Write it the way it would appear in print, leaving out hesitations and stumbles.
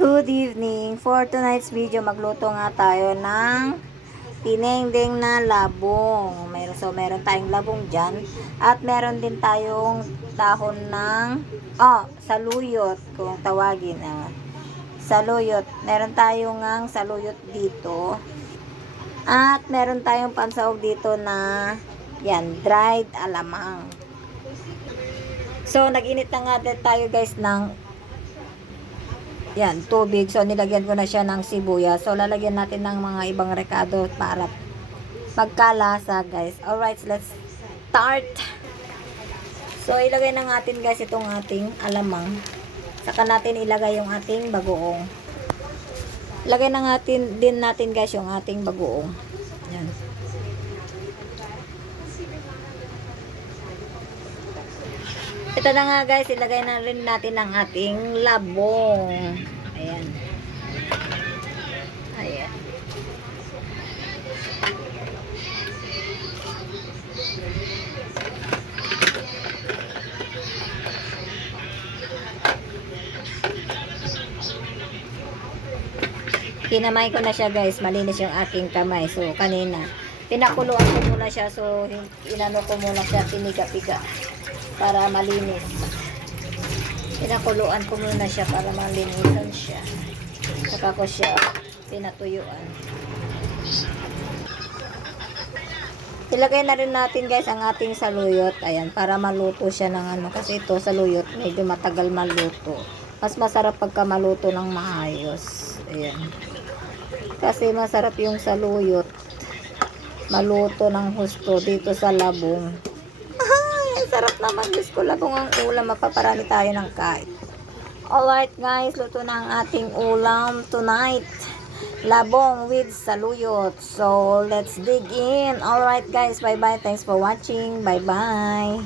Good evening. For tonight's video, magluto nga tayo ng tinengdeng na labong. Meron tayong labong dyan. At meron din tayong dahon ng saluyot, kung tawagin. Saluyot. Meron tayong ngang saluyot dito. At meron tayong pansahog dito na dried alamang. So, nag-init na nga din tayo guys ng tubig. So, nilagyan ko na siya ng sibuyas. So, lalagyan natin ng mga ibang rekado para pagkalasa, guys. Alright, let's start. So, ilagay na natin, guys, itong ating alamang. Saka natin ilagay yung ating bagoong. Ilagay na natin, guys, yung ating bagoong. Yan. Ito na nga guys, ilagay na rin natin ang ating labong. Ayan. Ayan. Kinamay ko na siya guys, malinis yung aking kamay. So kanina, pinakuluan ko muna siya. So inano ko muna siya, piniga-piga para malinis. Pinakuluan ko muna siya para malinisan siya. Saka ko siya pinatuyuan. Ilagay na rin natin guys ang ating saluyot. Ayan, para maluto siya ng kasi ito saluyot medyo matagal maluto. Mas masarap pagka maluto ng maayos. Ayan. Kasi masarap yung saluyot maluto ng husto dito sa labong. Sarap naman, Diyos ko, labong ang ulam, mapaparami tayo ng kain. Alright guys, luto na ang ating ulam tonight. Labong with saluyot. So, let's dig in. Alright guys, bye bye. Thanks for watching. Bye bye.